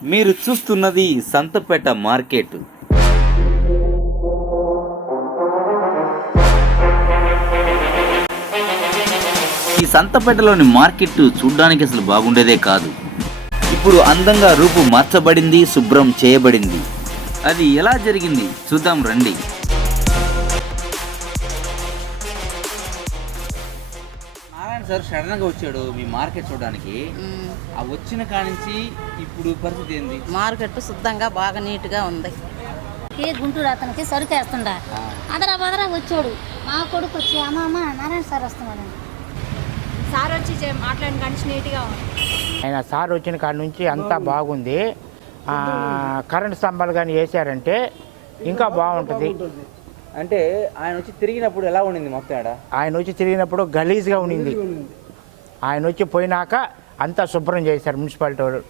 మీరు చూస్తున్నది సంతపేట మార్కెట్. ఈ సంతపేటలోని మార్కెట్ చూడ్డానికి అసలు బాగుండేదే కాదు. ఇప్పుడు అందంగా రూపు మార్చబడింది, శుభ్రం చేయబడింది. అది ఎలా జరిగింది చూద్దాం రండి. నారాయణ సార్ సడన్గా వచ్చాడు మీ మార్కెట్ చూడడానికి. ఆ వచ్చిన కానించి ఇప్పుడు పరిస్థితి ఏంది? మార్కెట్ శుద్ధంగా బాగా నీట్గా ఉంది. గుంటూరు అతనికి సరుకు వేస్తుండ అదరా బదరా వచ్చాడు. మా కొడుకు వచ్చి అమ్మ నారాయణ సార్ వస్తున్నాడు. సార్ వచ్చి మాట్లాడిన కానీ నీట్గా ఉంది. ఆయన సార్ వచ్చిన కాడ నుంచి అంతా బాగుంది. కరెంట్ స్తంభాలు కానీ వేసారంటే ఇంకా బాగుంటుంది. అంటే ఆయన వచ్చి తిరిగినప్పుడు ఎలా ఉండింది మొత్తం? ఆయన వచ్చి తిరిగినప్పుడు గలీజ్గా ఉండింది. ఆయన వచ్చి పోయినాక అంతా శుభ్రం చేశారు మున్సిపాలిటీ వాళ్ళు.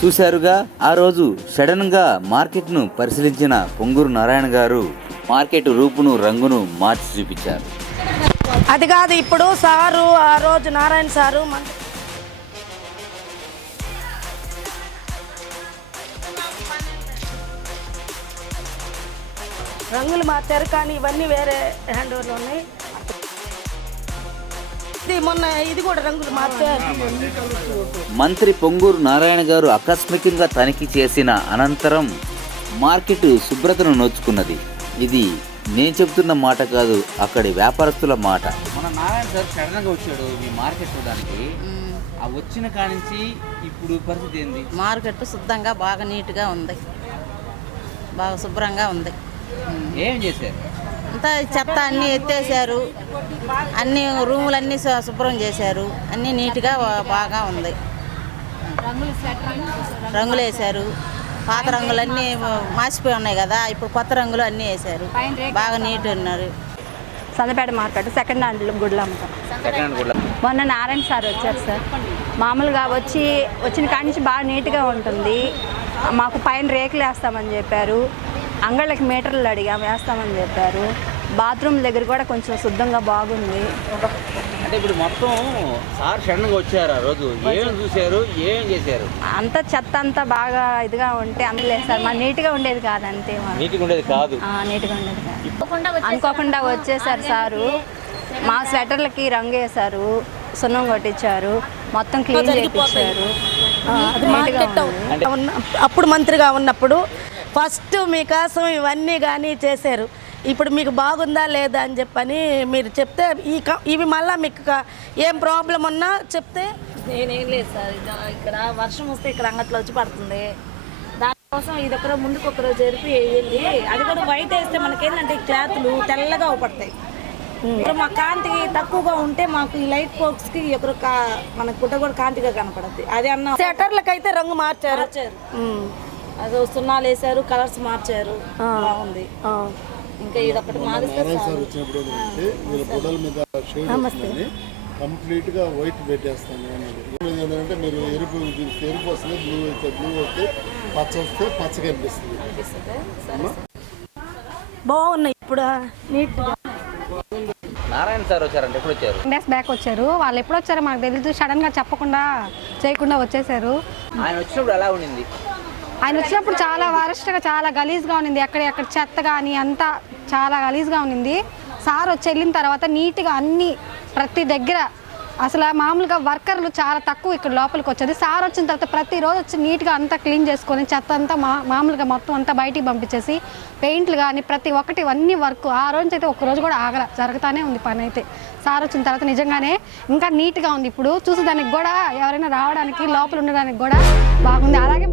చూశారుగా, ఆ రోజు సడన్గా మార్కెట్ను పరిశీలించిన పొంగూరు నారాయణ గారు మార్కెట్ రూపును, రంగును మార్చి చూపించారు. అది కాదు, ఇప్పుడు సారు ఆ రోజు నారాయణ సారు రంగులు మార్చారు, కానీ ఇవన్నీ వేరే హ్యాండ్ ఓవర్లు ఉన్నాయి. మొన్న ఇది కూడా రంగులు మార్చారు. మంత్రి పొంగూరు నారాయణ గారు ఆకస్మికంగా తనిఖీ చేసిన అనంతరం మార్కెట్ శుభ్రతను నోచుకున్నది. ఇది నేను చెబుతున్న మాట కాదు, అక్కడి వ్యాపారస్తుల మాట. మన నారాయణ సార్ సడన్గా వచ్చాడు మీ మార్కెట్ చూడడానికి. ఆ వచ్చిన కానించి ఇప్పుడు పరిస్థితి ఏంది? మార్కెట్ శుద్ధంగా బాగా నీట్గా ఉంది, బాగా శుభ్రంగా ఉంది. ఏం చేశారు? అంతా చెత్త అన్నీ ఎత్తేసారు, అన్ని రూములన్నీ శుభ్రం చేశారు, అన్నీ నీట్గా బాగా ఉంది. రంగులు వేశారు, పాత రంగులన్నీ మాసిపోయి ఉన్నాయి కదా, ఇప్పుడు కొత్త రంగులు అన్నీ వేశారు, బాగా నీట్ ఉన్నారు. సంతపేట మార్కెట్ సెకండ్ హ్యాండ్ గుడ్లు అమ్ముతాం. మొన్న నారాయణ సార్ వచ్చారు సార్. మామూలుగా వచ్చిన కాడి నుంచి బాగా నీట్గా ఉంటుంది. మాకు పైన రేకులు వేస్తామని చెప్పారు, అంగళ్ళకి మీటర్లు అడిగాం, వేస్తామని చెప్పారు. బాత్రూమ్ దగ్గర కూడా కొంచెం శుద్ధంగా బాగుంది. అంటే ఇప్పుడు మొత్తం సార్ సడన్గా వచ్చారు, ఆ రోజు ఏం చూశారు, ఏం చేశారు? అంతా చెత్త అంతా బాగా ఇదిగా ఉంటే అందులో సార్ మా నీట్గా ఉండేది కాదు, అంతే నీట్గా ఉండేది కాదు. నీట్గా ఉండేది కాదు. అనుకోకుండా వచ్చేసారు సారు. మా స్వెటర్లకి రంగు వేశారు, సున్నం కొట్టించారు, మొత్తం క్లీన్ చేయించారు. అప్పుడు మంత్రిగా ఉన్నప్పుడు ఫస్ట్ మీకోసం ఇవన్నీ కానీ చేశారు. ఇప్పుడు మీకు బాగుందా లేదా అని చెప్పని మీరు చెప్తే ఇవి మళ్ళీ మీకు ఏం ప్రాబ్లం ఉన్నా చెప్తే. నేనేం లేదు సార్, ఇక్కడ వర్షం వస్తే ఇక్కడ అంగట్లో వచ్చి పడుతుంది. దానికోసం ఇది ఒకరో ముందుకు ఒకరో జరిపి వేయండి. అది కూడా వైట్ వేస్తే మనకేంటంటే క్లాత్లు తెల్లగా అవపడతాయి. ఇప్పుడు మా కాంతి తక్కువగా ఉంటే మాకు ఈ లైట్ ఫోక్స్కి ఒకరు మన గుడ్డ కూడా కాంతిగా కనపడుద్ది. అది అన్న షట్టర్లకు అయితే రంగు మార్చారు. అది సున్నాలు వేసారు, కలర్స్ మార్చారు, బాగుంది. ఇంకా ఇది ఒకటి కంప్లీట్ గా వైట్ పెట్టేస్తాను. ఏంటంటే మీరు ఎరుపు వస్తే బ్లూ వస్తే బ్లూ వస్తే పచ్చ వస్తే పచ్చ కనిపిస్తుంది. బాగున్నాయి ఇప్పుడు నీట్గా. నారాయణ సార్ వచ్చారంటే ఎప్పుడు వచ్చారు? డేస్ బ్యాక్ వచ్చారు. వాళ్ళు ఎప్పుడు వచ్చారో మాకు తెలియదు, సడన్ గా చెప్పకుండా చేయకుండా వచ్చేసారు. ఆయన వచ్చినప్పుడు ఎలా ఉండింది? ఆయన వచ్చినప్పుడు చాలా వరస్ట్గా, చాలా గలీజ్గా ఉన్నింది. ఎక్కడ చెత్త కానీ అంతా చాలా గలీజ్గా ఉన్నింది. సార్ వచ్చి వెళ్ళిన తర్వాత నీట్గా అన్ని ప్రతి దగ్గర అసలు మామూలుగా వర్కర్లు చాలా తక్కువ ఇక్కడ లోపలికి వచ్చేది. సార్ వచ్చిన తర్వాత ప్రతిరోజు వచ్చి నీట్గా అంతా క్లీన్ చేసుకొని చెత్త అంతా మామూలుగా మొత్తం అంతా బయటికి పంపించేసి పెయింట్లు కానీ ప్రతి ఒక్కటి అన్ని వర్క్ ఆ రోజు అయితే ఒక్కరోజు కూడా జరుగుతూనే ఉంది పని అయితే. సార్ వచ్చిన తర్వాత నిజంగానే ఇంకా నీట్గా ఉంది. ఇప్పుడు చూసేదానికి కూడా ఎవరైనా రావడానికి లోపల ఉండడానికి కూడా బాగుంది. అలాగే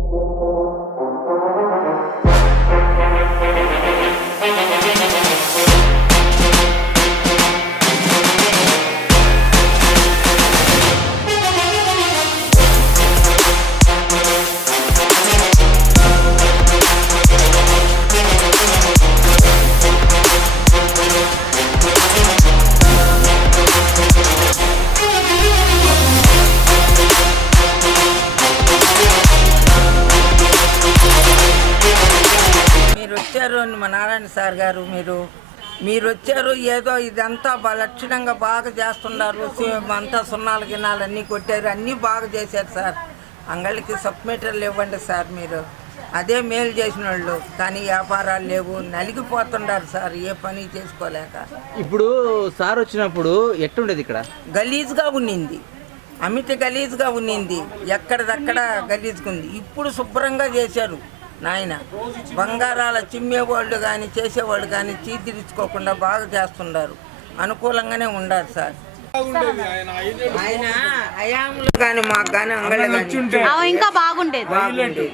మా నారాయణ సార్ గారు మీరు వచ్చారు, ఏదో ఇదంతా లక్షణంగా బాగా చేస్తున్నారు. అంతా సున్నాలు గిన్నాలు అన్నీ కొట్టారు, అన్నీ బాగా చేశారు సార్. అంగళ్ళకి సబ్మిటర్లు ఇవ్వండి సార్. మీరు అదే మేలు చేసిన వాళ్ళు, కానీ వ్యాపారాలు లేవు, నలిగిపోతున్నారు సార్ ఏ పని చేసుకోలేక. ఇప్పుడు సార్ వచ్చినప్పుడు ఎట్టుండేది ఇక్కడ? గలీజ్గా ఉన్నింది, అమిత గలీజ్గా ఉన్నింది, ఎక్కడిదక్కడ గలీజ్గా ఉంది. ఇప్పుడు శుభ్రంగా చేశారు నాయన. బంగారాల చిమ్మేవాళ్ళు కానీ చేసేవాళ్ళు కానీ చీదిరించుకోకుండా బాగా చేస్తున్నారు. అనుకూలంగానే ఉండాలి సార్. ఆయన హయాంలో కానీ మాకు కానీ అంగళ్ళు కానీ ఇంకా బాగుండేది.